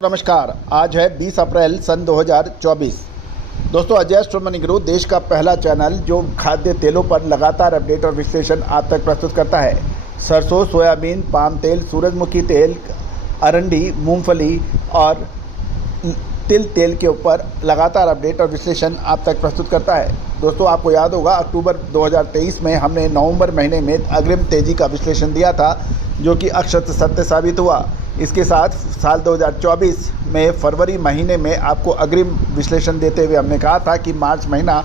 नमस्कार। आज है 20 अप्रैल सन 2024। दोस्तों, अजय एस्ट्रो मनी गुरु देश का पहला चैनल जो खाद्य तेलों पर लगातार अपडेट और विश्लेषण आप तक प्रस्तुत करता है। सरसों, सोयाबीन, पाम तेल, सूरजमुखी तेल, अरंडी, मूंगफली और तिल तेल के ऊपर लगातार अपडेट और विश्लेषण आप तक प्रस्तुत करता है। दोस्तों, आपको याद होगा अक्टूबर 2023 में हमने नवंबर महीने में अग्रिम तेजी का विश्लेषण दिया था, जो कि अक्षत सत्य साबित हुआ। इसके साथ साल 2024 में फरवरी महीने में आपको अग्रिम विश्लेषण देते हुए हमने कहा था कि मार्च महीना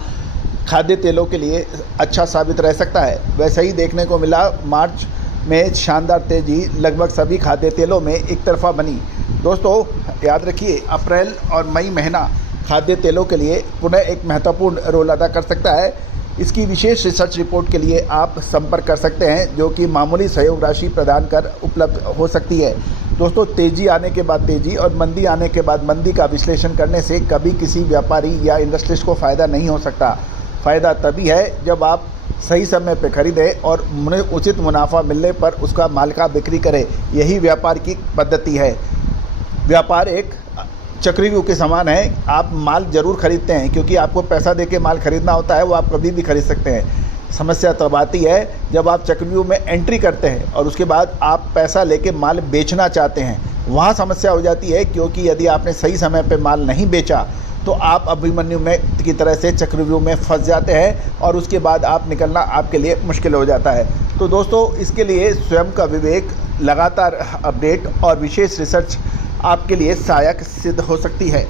खाद्य तेलों के लिए अच्छा साबित रह सकता है। वैसे ही देखने को मिला। मार्च में शानदार तेजी लगभग सभी खाद्य तेलों में एक तरफा बनी। दोस्तों, याद रखिए, अप्रैल और मई महीना खाद्य तेलों के लिए पुनः एक महत्वपूर्ण रोल अदा कर सकता है। इसकी विशेष रिसर्च रिपोर्ट के लिए आप संपर्क कर सकते हैं, जो कि मामूली सहयोग राशि प्रदान कर उपलब्ध हो सकती है। दोस्तों, तेज़ी आने के बाद तेज़ी और मंदी आने के बाद मंदी का विश्लेषण करने से कभी किसी व्यापारी या इंडस्ट्रिस्ट को फ़ायदा नहीं हो सकता। फ़ायदा तभी है जब आप सही समय पर खरीदें और उचित मुनाफा मिलने पर उसका माल का बिक्री करें। यही व्यापार की पद्धति है। व्यापार एक चक्रव्यूह के समान है। आप माल जरूर खरीदते हैं क्योंकि आपको पैसा देके माल खरीदना होता है, वो आप कभी भी खरीद सकते हैं। समस्या तब आती है जब आप चक्रव्यूह में एंट्री करते हैं और उसके बाद आप पैसा लेके माल बेचना चाहते हैं। वहाँ समस्या हो जाती है, क्योंकि यदि आपने सही समय पे माल नहीं बेचा तो आप अभिमन्यु में की तरह से चक्रव्यूह में फंस जाते हैं और उसके बाद आप निकलना आपके लिए मुश्किल हो जाता है। तो दोस्तों, इसके लिए स्वयं का विवेक, लगातार अपडेट और विशेष रिसर्च आपके लिए सहायक सिद्ध हो सकती है।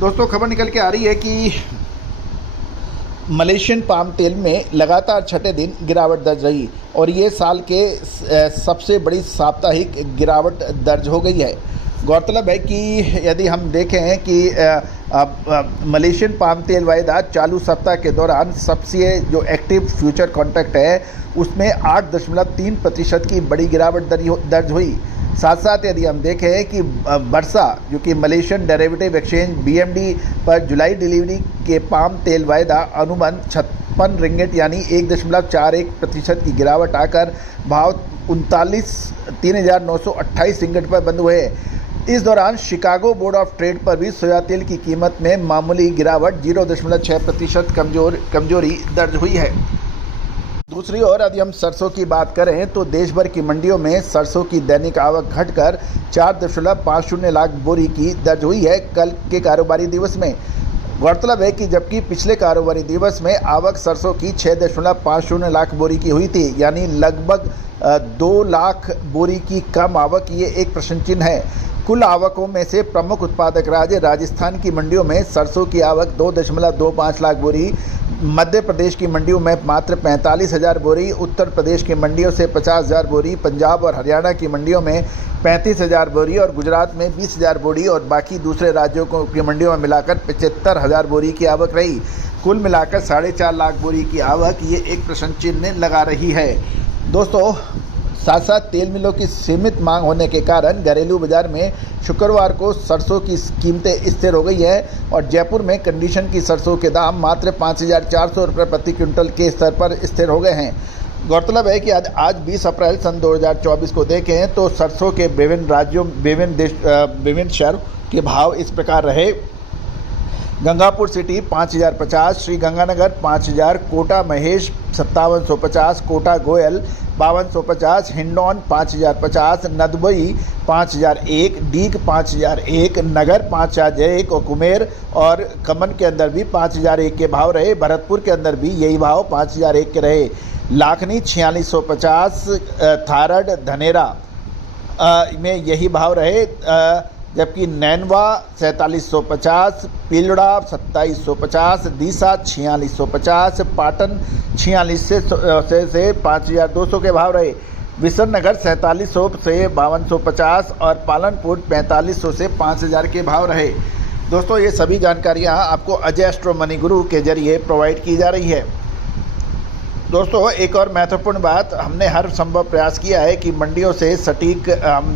दोस्तों, खबर निकल के आ रही है कि मलेशियन पाम तेल में लगातार छठे दिन गिरावट दर्ज रही और ये साल के सबसे बड़ी साप्ताहिक गिरावट दर्ज हो गई है। गौरतलब है कि यदि हम देखें कि मलेशियन पाम तेल वायदा चालू सप्ताह के दौरान सबसे जो एक्टिव फ्यूचर कॉन्ट्रैक्ट है उसमें 8.3% की बड़ी गिरावट दर्ज हुई। साथ साथ यदि हम देखें कि बरसा, जो कि मलेशियन डेरिवेटिव एक्सचेंज BMD पर जुलाई डिलीवरी के पाम तेल वायदा अनुबंध 56 रिंगिट यानी 1.41% की गिरावट आकर भाव 3,928 रिंगिट पर बंद हुए। इस दौरान शिकागो बोर्ड ऑफ ट्रेड पर भी सोया तेल की कीमत में मामूली गिरावट 0.6% कमजोरी दर्ज हुई है। दूसरी ओर यदि हम सरसों की बात करें तो देश भर की मंडियों में सरसों की दैनिक आवक घटकर 4.50 लाख बोरी की दर्ज हुई है कल के कारोबारी दिवस में। गौरतलब है कि जबकि पिछले कारोबारी दिवस में आवक सरसों की 6.50 लाख बोरी की हुई थी, यानी लगभग 2 लाख बोरी की कम आवक। ये एक प्रश्न चिन्ह है। कुल आवकों में से प्रमुख उत्पादक राज्य राजस्थान की मंडियों में सरसों की आवक 2.25 लाख बोरी, मध्य प्रदेश की मंडियों में मात्र 45,000 बोरी, उत्तर प्रदेश की मंडियों से 50,000 बोरी, पंजाब और हरियाणा की मंडियों में 35,000 बोरी और गुजरात में 20,000 बोरी और बाकी दूसरे राज्यों की मंडियों में मिलाकर 75,000 बोरी की आवक रही। कुल मिलाकर 4.5 लाख बोरी की आवक ये एक प्रश्न चिन्ह लगा रही है। दोस्तों, साथ साथ तेल मिलों की सीमित मांग होने के कारण घरेलू बाजार में शुक्रवार को सरसों की कीमतें स्थिर हो गई है और जयपुर में कंडीशन की सरसों के दाम मात्र 5,400 रुपये प्रति क्विंटल के स्तर पर स्थिर हो गए हैं। गौरतलब है कि आज 20 अप्रैल सन 2024 को देखें तो सरसों के विभिन्न राज्यों, विभिन्न शहरों के भाव इस प्रकार रहे। गंगापुर सिटी 5,050, श्री गंगानगर 5,000, कोटा महेश 5750, कोटा गोयल 5250, हिंडौन 5,050, नदबई 5,001, डीग 5,001, नगर 5,001 और कुमेर और खम्मन के अंदर भी 5,001 के भाव रहे। भरतपुर के अंदर भी यही भाव 5,001 के रहे। लाखनी 4650, थारड धनेरा में यही भाव रहे, जबकि नैनवा 4750, पिलड़ा 2750, दीसा 4650, पाटन 46 से 5,200 के भाव रहे। विसननगर 4700 से 5250 और पालनपुर 4500 से 5,000 के भाव रहे। दोस्तों, ये सभी जानकारियाँ आपको अजय एस्ट्रो मनी गुरु के जरिए प्रोवाइड की जा रही है। दोस्तों, एक और महत्वपूर्ण बात, हमने हर संभव प्रयास किया है कि मंडियों से सटीक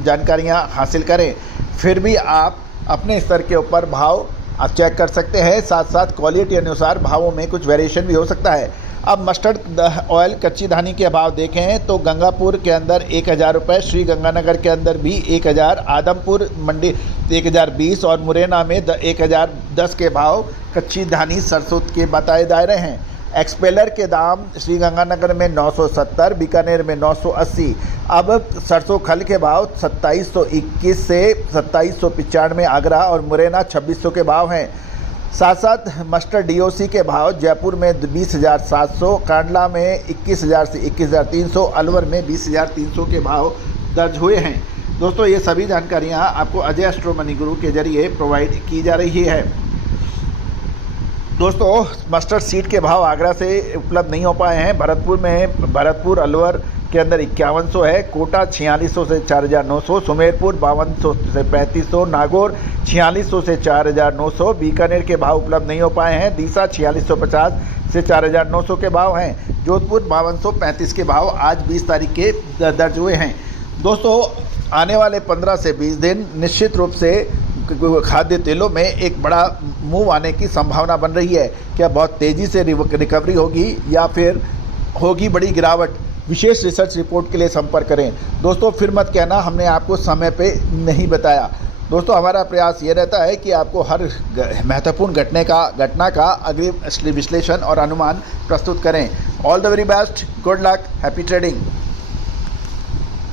जानकारियाँ हासिल करें। फिर भी आप अपने स्तर के ऊपर भाव आप चेक कर सकते हैं। साथ साथ क्वालिटी अनुसार भावों में कुछ वेरिएशन भी हो सकता है। अब मस्टर्ड ऑयल कच्ची धानी के भाव देखें तो गंगापुर के अंदर 1000 रुपये, श्री गंगानगर के अंदर भी 1000, आदमपुर मंडी 1020 और मुरैना में 1010 के भाव कच्ची धानी सरसों के बताए जा रहे हैं। एक्सपेलर के दाम श्री गंगानगर में 970, बीकानेर में 980। अब सरसों खल के भाव 2721 से 2795 आगरा और मुरैना 2600 के भाव हैं। साथ साथ मस्टर्ड डीओसी के भाव जयपुर में 20,700, कांडला में 21,000 से 21,300, अलवर में 20,300 के भाव दर्ज हुए हैं। दोस्तों ये सभी जानकारियां आपको अजय एस्ट्रो मनी गुरु के जरिए प्रोवाइड की जा रही है। दोस्तों मस्टर्ड सीड के भाव आगरा से उपलब्ध नहीं हो पाए हैं। भरतपुर अलवर के अंदर 5100 है, कोटा 4600 से 4900, सुमेरपुर 5200 से 3500, नागौर 4600 से 4900, बीकानेर के भाव उपलब्ध नहीं हो पाए हैं। दीसा 4650 से 4900 के भाव हैं। जोधपुर 5235 के भाव आज 20 तारीख के दर्ज हुए हैं। दोस्तों आने वाले 15 से 20 दिन निश्चित रूप से खाद्य तेलों में एक बड़ा मूव आने की संभावना बन रही है। क्या बहुत तेज़ी से रिकवरी होगी या फिर होगी बड़ी गिरावट? विशेष रिसर्च रिपोर्ट के लिए संपर्क करें। दोस्तों फिर मत कहना हमने आपको समय पे नहीं बताया। दोस्तों हमारा प्रयास ये रहता है कि आपको हर महत्वपूर्ण घटना का अग्रिम विश्लेषण और अनुमान प्रस्तुत करें। All the very best, good luck, happy trading.